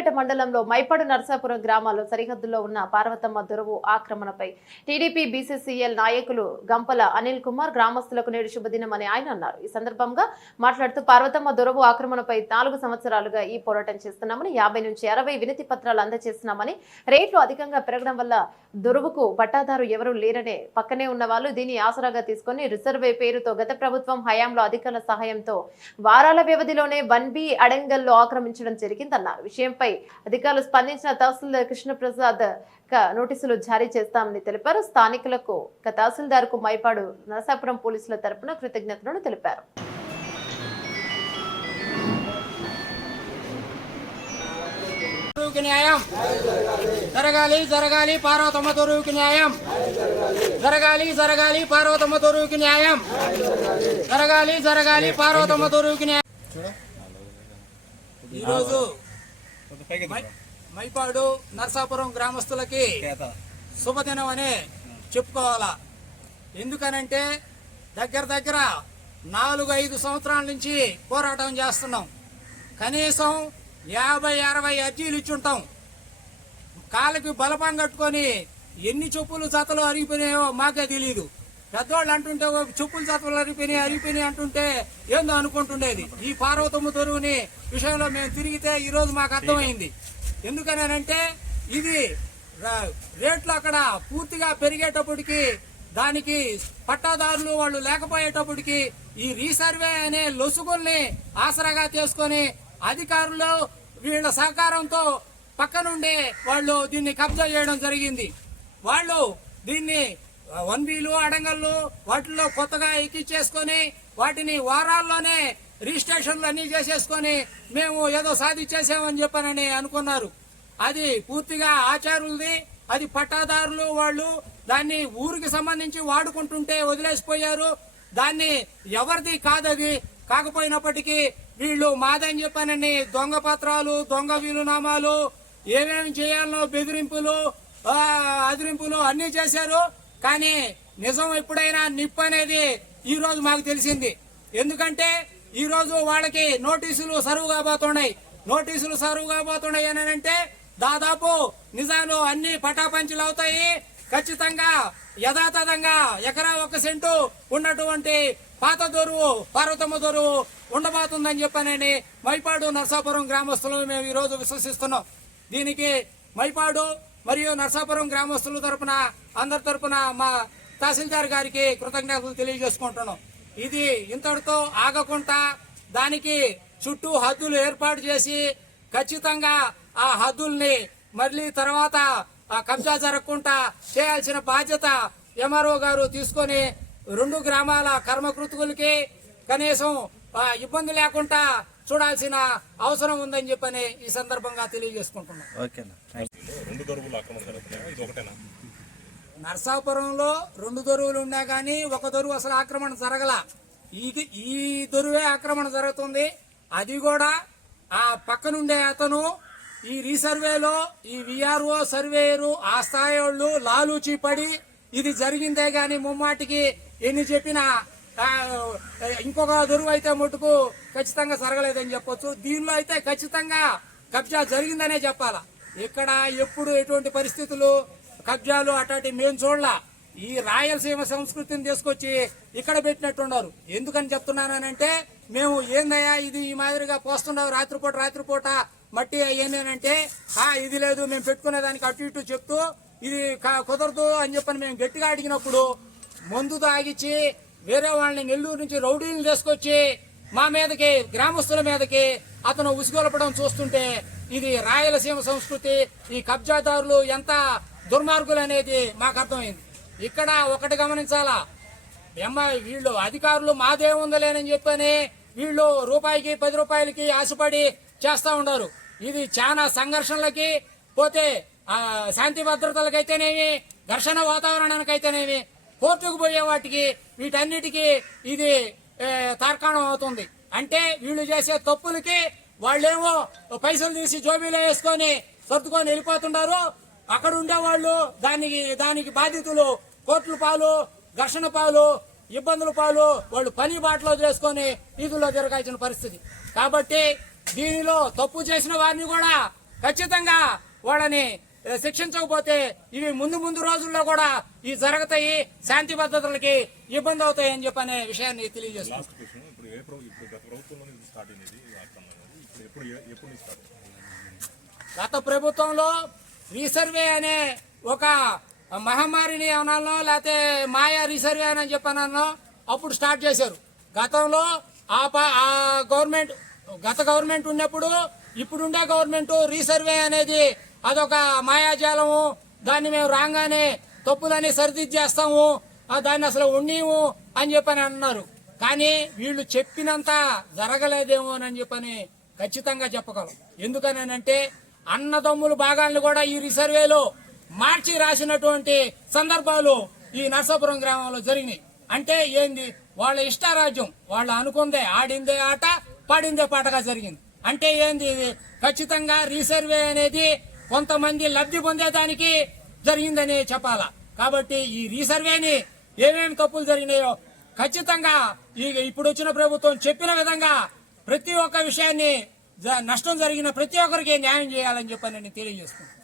సూర్యాపేట మండలంలో మైపాడు నరసాపురం గ్రామాల్లో సరిహద్దులో ఉన్న పార్వతమ్మ దొరవు ఆక్రమణపై టీడీపీ బీసీసీఎల్ నాయకులు గంపల అనిల్ కుమార్ గ్రామస్తులకు నేడు శుభదినం అని ఆయన అన్నారు. ఈ సందర్భంగా మాట్లాడుతూ పార్వతమ్మ దొరవు ఆక్రమణపై నాలుగు సంవత్సరాలుగా ఈ పోరాటం చేస్తున్నామని యాభై నుంచి అరవై వినతి పత్రాలు అందజేస్తున్నామని రేట్లు అధికంగా పెరగడం వల్ల దొరువుకు పట్టాదారు ఎవరూ లేరనే పక్కనే ఉన్న వాళ్ళు దీన్ని ఆసరాగా తీసుకొని రిజర్వే పేరుతో గత ప్రభుత్వం హయాంలో అధికారుల సహాయంతో వారాల వ్యవధిలోనే వన్ బి అడంగల్లో ఆక్రమించడం జరిగిందన్నారు. విషయంపై అధికారులు స్పందించిన తహసీల్దార్ కృష్ణప్రసాద్ క నోటీసులు జారీ చేస్తామని తెలిపారు. స్థానికులకు ఇక తహసీల్దార్కు మైపాడు నరసాపురం పోలీసుల తరపున కృతజ్ఞతలను తెలిపారు. తొరువుకి న్యాయం. జరగాలి జరగాలి పార్వతమ్మ తొరువుకి న్యాయం. జరగాలి జరగాలి పార్వతమ్మ తొరువుకి న్యాయం. జరగాలి జరగాలి పార్వతమ్మ తొరువుకి న్యాయం. ఈరోజు మైపాడు నర్సాపురం గ్రామస్తులకి శుభదినం అని చెప్పుకోవాలా. ఎందుకనంటే దగ్గర దగ్గర నాలుగు ఐదు సంవత్సరాల నుంచి పోరాటం చేస్తున్నాం. కనీసం యాభై అరవై అర్జీలు ఇచ్చుంటాం. కాళ్ళకి బలపం కట్టుకొని ఎన్ని చెప్పులు జతలు అరిగిపోయినాయో మాకే తెలియదు పెద్దవాళ్ళు అంటుంటే చెప్పులు జతలు అరిపోయినాయి అరిపోయినాయి అంటుంటే ఏందో అనుకుంటుండేది. ఈ పార్వతమ్మ తొరువుని విషయంలో మేము తిరిగితే ఈ రోజు మాకు అర్థమైంది. ఎందుకనంటే ఇది రేట్లు అక్కడ పూర్తిగా పెరిగేటప్పటికి దానికి పట్టాదారులు వాళ్ళు లేకపోయేటప్పటికి ఈ రీసర్వే అనే లొసుగుల్ని ఆసరాగా చేసుకొని అధికారులు వీళ్ళ సహకారంతో పక్కనుండి వాళ్ళు దీన్ని కబ్జా చేయడం జరిగింది. వాళ్ళు దీన్ని వన్ బీలు అడంగళ్ళు వాటిల్లో కొత్తగా ఎక్కించేసుకొని వాటిని వారాల్లోనే రిజిస్ట్రేషన్లు అన్నీ చేసేసుకొని మేము ఏదో సాధించేసామని చెప్పానని అనుకున్నారు. అది పూర్తిగా ఆచారులది. అది పట్టాదారులు వాళ్ళు దాన్ని ఊరికి సంబంధించి వాడుకుంటుంటే వదిలేసిపోయారు. దాన్ని ఎవరిది కాదది. కాకపోయినప్పటికీ వీళ్ళు మాదని చెప్పానని దొంగ పత్రాలు దొంగ వీలునామాలు ఏమేమి చేయాలనో బెదిరింపులు అదిరింపులు అన్నీ చేశారు. కానీ నిజం ఎప్పుడైనా నిప్పు అనేది ఈ రోజు మాకు తెలిసింది. ఎందుకంటే ఈ రోజు వాళ్ళకి నోటీసులు సరువు కాబోతున్నాయి. నోటీసులు సరువు కాబోతున్నాయి అని అంటే దాదాపు నిజాలు అన్ని పటాపంచులు అవుతాయి. ఖచ్చితంగా యథాతథంగా ఎకరా ఒక సెంటు ఉన్నటువంటి పాత దొరువు పార్వతమ్మ దొరువు ఉండబోతుందని చెప్పనని మైపాడు నర్సాపురం గ్రామస్తులు మేము ఈ రోజు విశ్వసిస్తున్నాం. దీనికి మైపాడు మరియు నర్సాపురం గ్రామస్తుల తరపున అందరి తరపున మా తహసీల్దార్ గారికి కృతజ్ఞతలు తెలియజేసుకుంటున్నాం. ఇది ఇంతటితో ఆగకుండా దానికి చుట్టూ హద్దులు ఏర్పాటు చేసి ఖచ్చితంగా ఆ హద్దుల్ని మళ్ళీ తర్వాత ఆ కబ్జా జరగకుండా చేయాల్సిన బాధ్యత ఎంఆర్ఓ గారు తీసుకొని రెండు గ్రామాల కర్మకృతులకి కనీసం ఇబ్బంది లేకుండా చూడాల్సిన అవసరం ఉందని చెప్పని ఈ సందర్భంగా తెలియజేసుకుంటున్నాం. రెండు దొరువులు ఆక్రమణ ఇది ఒకటేనా? నర్సాపురంలో రెండు దొరువులు ఉన్నా కానీ ఒక దొరువు అసలు ఆక్రమణ జరగల. ఇది ఈ దొరువే ఆక్రమణ జరుగుతుంది. అది కూడా ఆ పక్కనుండే అతను ఈ రీసర్వేలో ఈ విఆర్ఓ సర్వేయరు ఆ స్థాయి వాళ్ళు లాలూచి పడి ఇది జరిగిందే గాని ముమ్మాటికి ఎన్ని చెప్పినా ఇంకొక దొరువు అయితే మటుకు ఖచ్చితంగా జరగలేదని చెప్పొచ్చు. దీనిలో అయితే ఖచ్చితంగా కబ్జా జరిగిందనే చెప్పాలా? ఇక్కడ ఎప్పుడు ఎటువంటి పరిస్థితులు కబ్జాలు అట్లాంటి మేము చూడలా. ఈ రాయలసీమ సంస్కృతిని తీసుకొచ్చి ఇక్కడ పెట్టినట్టున్నారు. ఎందుకని చెప్తున్నానంటే మేము ఏందయ్యా ఇది ఈ మాదిరిగా పోస్తున్నావు రాత్రిపూట రాత్రిపూట మట్టి అయ్యేనంటే ఆ ఇది లేదు మేము పెట్టుకునే దానికి అటు ఇటు చెప్తూ ఇది కా- కుదరదు అని చెప్పని మేము గట్టిగా అడిగినప్పుడు మందు తాగిచ్చి వేరే వాళ్ళని నెల్లూరు నుంచి రౌడీలను తీసుకొచ్చి మా మీదకి గ్రామస్తుల మీదకి అతను ఉసిగొలపడం చూస్తుంటే ఇది రాయలసీమ సంస్కృతి ఈ కబ్జాదారులు ఎంత దుర్మార్గులు అనేది మాకు అర్థమైంది. ఇక్కడ ఒకటి గమనించాలా? ఎమ్మ వీళ్ళు అధికారులు మాదేముందలేనని చెప్పని వీళ్ళు రూపాయికి పది రూపాయలకి ఆశపడి చేస్తూ ఉన్నారు ఇది చాలా సంఘర్షణలకి పోతే శాంతి భద్రతలకైతేనేమి ఘర్షణ వాతావరణానికైతేనేమి కోర్టుకు పోయే వాటికి వీటన్నిటికీ ఇది తార్కాణం అవుతుంది. అంటే వీళ్ళు చేసే తప్పులకి వాళ్ళేమో పైసలు తీసి జోబీలో వేసుకొని సర్దుకొని వెళ్ళిపోతున్నారు అక్కడ ఉండే వాళ్ళు దానికి దానికి బాధితులు కోట్ల పాలు ఘర్షణ పాలు ఇబ్బందుల పాలు వాళ్ళు పని బాటలో చేసుకొని వీధుల్లో తిరగాల్సిన పరిస్థితి. కాబట్టి దీనిలో తప్పు చేసిన వారిని కూడా ఖచ్చితంగా వాళ్ళని శిక్షించకపోతే ఇవి ముందు ముందు రోజుల్లో కూడా ఇవి జరుగుతాయి శాంతి భద్రతలకి ఇబ్బంది అవుతాయి అని చెప్పనే విషయాన్ని తెలియజేస్తున్నాం లాస్ట్ క్వశ్చన్ ఇప్పుడు ఏ ప్రభు ఇప్పుడు గత ప్రభుత్వంలోనే ఇది స్టార్ట్ అయింది ఈ ఆక్రమణ అనేది ఇప్పుడు ఎప్పుడు ఎప్పుడు గత ప్రభుత్వంలో రీసర్వే అనే ఒక మహమ్మారిని అనాలో లేకపోతే మాయా రీసర్వే అని చెప్పనో అప్పుడు స్టార్ట్ చేశారు. గతంలో ఆ ప- ఆ గవర్నమెంట్ గత గవర్నమెంట్ ఉన్నప్పుడు ఇప్పుడుండే గవర్నమెంట్ రీసర్వే అనేది అదొక మాయాజాలము. దాన్ని మేము రాగానే తప్పులని సరిదిద్దేస్తాము. చేస్తాము దాన్ని అసలు ఉండేము అని చెప్పని అన్నారు. కానీ వీళ్ళు చెప్పినంత జరగలేదేమో అని చెప్పని ఖచ్చితంగా చెప్పగలం. ఎందుకనంటే అన్నదమ్ముల భాగాలను కూడా ఈ రిసర్వేలో మార్చి రాసినటువంటి సందర్భాలు ఈ నర్సాపురం గ్రామంలో జరిగినాయి. అంటే ఏంది? వాళ్ళ ఇష్టారాజ్యం వాళ్ళు అనుకుందే ఆడిందే ఆట పాడిందే పాటగా జరిగింది. అంటే ఏంది ఇది? ఖచ్చితంగా రీసర్వే అనేది కొంతమంది లబ్ధి పొందేదానికి జరిగిందని చెప్పాలా. కాబట్టి ఈ రీసర్వేని ఏమేమి తప్పులు జరిగినాయో ఖచ్చితంగా ఈ ఇప్పుడు వచ్చిన ప్రభుత్వం చెప్పిన విధంగా ప్రతి ఒక్క విషయాన్ని జ- నష్టం జరిగిన ప్రతి ఒక్కరికి న్యాయం చేయాలని చెప్పని నేను తెలియజేస్తున్నాను